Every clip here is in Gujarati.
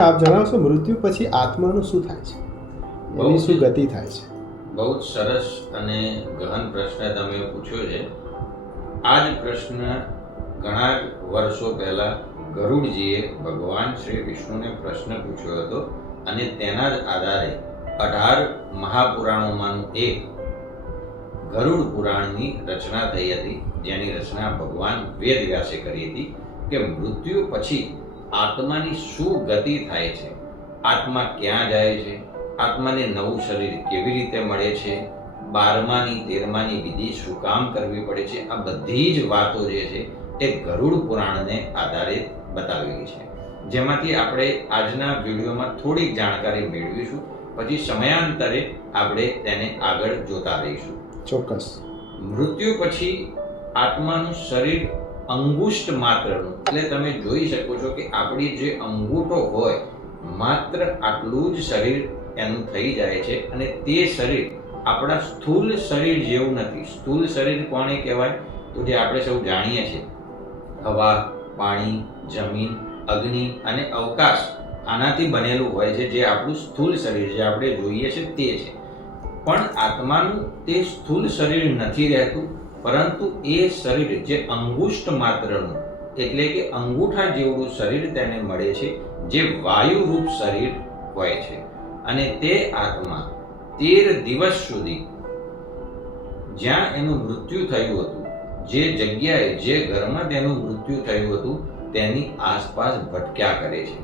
આપ જણાવશો મૃત્યુ પછી આત્માનું શું થાય છે? એની શું ગતિ થાય છે? બહુ જ સરસ અને ગહન પ્રશ્ન તમે પૂછ્યો છે. આ જ પ્રશ્ન ઘણા વર્ષો પહેલા ગરુડજીએ ભગવાન શ્રી વિષ્ણુને પ્રશ્ન પૂછ્યો હતો અને તેના જ આધારે અઢાર મહાપુરાણોમાંનું એક ગરુડ પુરાણની રચના થઈ હતી જેની રચના ભગવાન વેદવ્યાસે કરી હતી કે મૃત્યુ પછી આત્માની શું ગતિ થાય છે? આત્મા ક્યાં જાય છે? આત્માને નવું શરીર કેવી રીતે મળે છે? બારમાની તેરમાની વિધિ શું કામ કરવી પડે છે? આ બધી જ વાતો જે છે એ ગરુડ પુરાણને આધારે બતાવેલી છે. જેમાંથી આપણે આજના વિડીયોમાં થોડીક જાણકારી મેળવીશું પછી સમયાંતરે આપણે તેને આગળ જોતા રહીશું. ચોક્કસ. મૃત્યુ પછી આત્માનું શરીર અંગુષ્ઠ માત્રનું. એટલે તમે જોઈ શકો છો કે આપણી જે અંગૂઠો હોય, માત્ર આટલું જ શરીર એનું થઈ જાય છે અને તે શરીર આપણા સ્થૂલ શરીર જેવું નથી. સ્થૂલ શરીર કોને કહેવાય? તો જે આપણે સૌ જાણીએ છીએ. હવા, પાણી, જમીન, અગ્નિ અને અવકાશ આનાથી બનેલું હોય છે જે આપણું સ્થૂલ શરીર જે આપણે જોઈએ છે તે છે. પણ આત્માનું તે સ્થૂલ શરીર નથી રહેતું. પરંતુ એ શરીર જે અંગુષ્ઠ માત્રનું એટલે કે અંગૂઠા જેવડું શરીર તેને મળે છે જે વાયુરૂપ શરીર હોય છે. અને તે આત્મા તેર દિવસ સુધી જ્યાં એનું મૃત્યુ થયું હતું જે જગ્યાએ જે ઘરમાં તેનું મૃત્યુ થયું હતું તેની આસપાસ ભટક્યા કરે છે.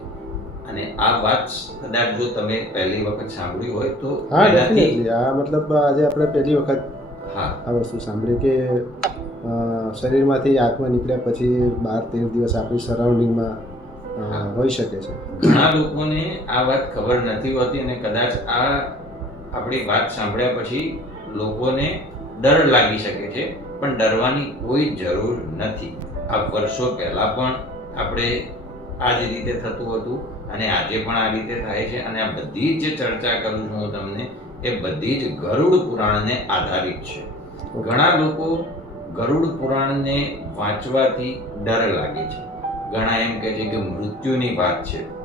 અને આ વાત કદાચ જો તમે પહેલી વખત સાંભળ્યું હોય તો હા ડેફિનેટલી આ મતલબ આજે આપણે પહેલી વખત આ વસ્તુ સાંભળી કે શરીરમાંથી આત્મા નીકળ્યા પછી બાર તેર દિવસ આપણી સરાઉન્ડિંગમાં હોઈ શકે છે. ઘણા લોકોને આ વાત ખબર નથી હોતી અને કદાચ આ આપણી વાત સાંભળ્યા પછી લોકોને ડર લાગી શકે છે પણ ડરવાની કોઈ જરૂર નથી. આ વર્ષો પહેલા પણ આપણે આ જ રીતે થતું હતું અને આજે પણ આ રીતે થાય છે અને આ બધી જ જે ચર્ચા કરું છું હું તમને એ બધી જ ગરુડ પુરાણને આધારિત છે. ઘણા લોકો ગરુડ પુરાણને વાંચવાથી ડર લાગે છે. ઘણા એમ કહે છે કે મૃત્યુની વાત છે.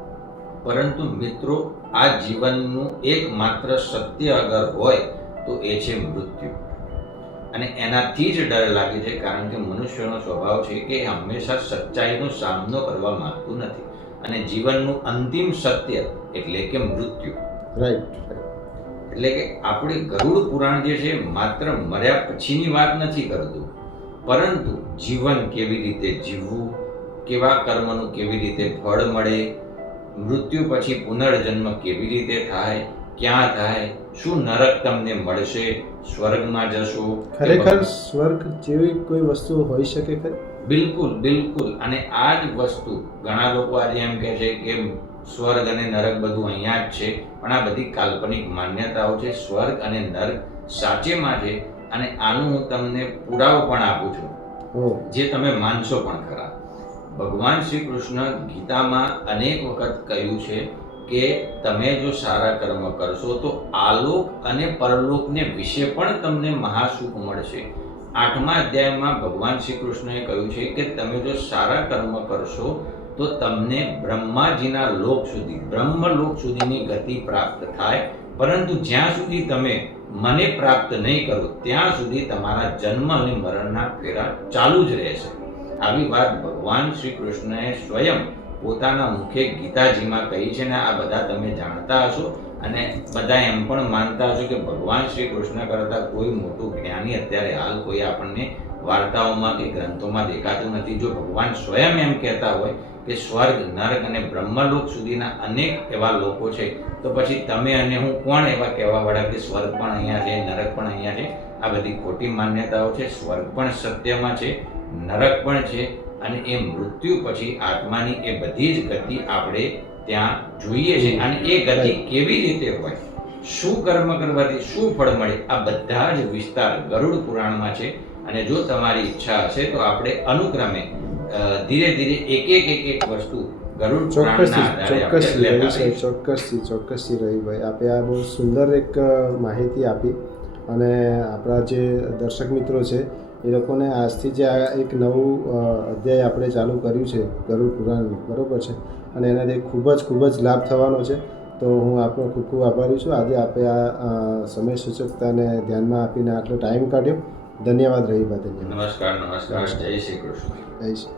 પરંતુ મિત્રો, આ જીવનનું એકમાત્ર સત્ય અગર હોય, તો એ છે મૃત્યુ. અને એનાથી જ ડર લાગે છે, કારણ કે મનુષ્યનો સ્વભાવ છે કે હંમેશા સચ્ચાઈનો સામનો કરવા માંગતું નથી. અને જીવનનું અંતિમ સત્ય એટલે કે મૃત્યુ. રાઈટ એટલે કે આપણે ગરુડ પુરાણ જે છે માત્ર મર્યા પછીની વાત નથી કરતું. પરંતુ જીવન કેવી રીતે જીવવું કેવા કર્મનું કેવી રીતે ફળ મળે મૃત્યુ પછી પુનર્જન્મ કેવી રીતે થાય ક્યાં થાય શું નરક તમને મળશે સ્વર્ગમાં જશો ખરેખર સ્વર્ગ જેવી કોઈ વસ્તુ હોઈ શકે ખરી? બિલકુલ બિલકુલ. અને આ જ વસ્તુ ઘણા લોકો આજે એમ કહે છે કે સ્વર્ગ અને નરક બધું અહીંયા જ છે પણ આ બધી કાલ્પનિક માન્યતાઓ છે. સ્વર્ગ અને નરક સાચેમાં છે અને આનું હું તમને પુરાવો પણ આપું છું જે તમે માનશો પણ ખરા. ભગવાન શ્રી કૃષ્ણ ગીતામાં અનેક વખત કહ્યું છે કે તમે જો સારા કર્મ કરશો તો આલોક અને પરલોકને વિશે પણ તમને મહાસુખ મળશે. આઠમા અધ્યાયમાં ભગવાન શ્રી કૃષ્ણએ કહ્યું છે કે તમે જો સારા કર્મ કરશો તો તમને બ્રહ્માજીના લોક સુધી, બ્રહ્મલોક સુધીની ગતિ પ્રાપ્ત થાય, પરંતુ જ્યાં સુધી તમે મને પ્રાપ્ત નહીં કરો, ત્યાં સુધી તમારા જન્મ અને મરણના ફેરા ચાલુ જ રહેશે. આવી વાત ભગવાન શ્રી કૃષ્ણએ સ્વયં પોતાના મુખે ગીતાજીમાં કહી છે ને આ બધા તમે જાણતા હશો અને બધા એમ પણ માનતા હશો કે ભગવાન શ્રી કૃષ્ણ કરતા કોઈ મોટું જ્ઞાની અત્યારે હાલ કોઈ આપણને વાર્તાઓમાં કે ગ્રંથોમાં દેખાતું નથી. જો ભગવાન સ્વયં એમ કહેતા હોય કે સ્વર્ગ, નરક અને બ્રહ્મલોક સુધીના અનેક એવા લોકો છે, તો પછી તમે અને હું કોણ એવા કહેવા વાળા કે સ્વર્ગ પણ અહીંયા છે, નરક પણ અહીંયા છે? આ બધી ખોટી માન્યતાઓ છે. સ્વર્ગ પણ સત્યમાં છે, નરક પણ છે અને એ મૃત્યુ પછી આત્માની એ બધી જ ગતિ આપણે ત્યાં જોઈએ છે. અને એ ગતિ કેવી રીતે હોય? શું કર્મ કરવાથી શું ફળ મળે? આ બધા જ વિસ્તાર ગરુડ પુરાણમાં છે. અને જો તમારી ઈચ્છા હશે તો આપણે અનુક્રમે ધીરે ધીરે એક એક એક એક વસ્તુ ગરુડ ચોક્કસ રહીશું. ચોક્કસથી ચોક્કસથી રવિભાઈ આપે આ બહુ સુંદર એક માહિતી આપી. અને આપણા જે દર્શક મિત્રો છે એ લોકોને આજથી જે આ એક નવું અધ્યાય આપણે ચાલુ કર્યું છે ગરુડ પુરાણ બરાબર છે? અને એનાથી ખૂબ જ ખૂબ જ લાભ થવાનો છે. તો હું આપનો ખૂબ ખૂબ આભારી છું. આજે આપે આ સમય સૂચકતાને ધ્યાનમાં આપીને આટલો ટાઈમ કાઢ્યો. ધન્યવાદ રહી ધન્યવાદ. નમસ્કાર. નમસ્કાર. જય શ્રી કૃષ્ણ. જય શ્રી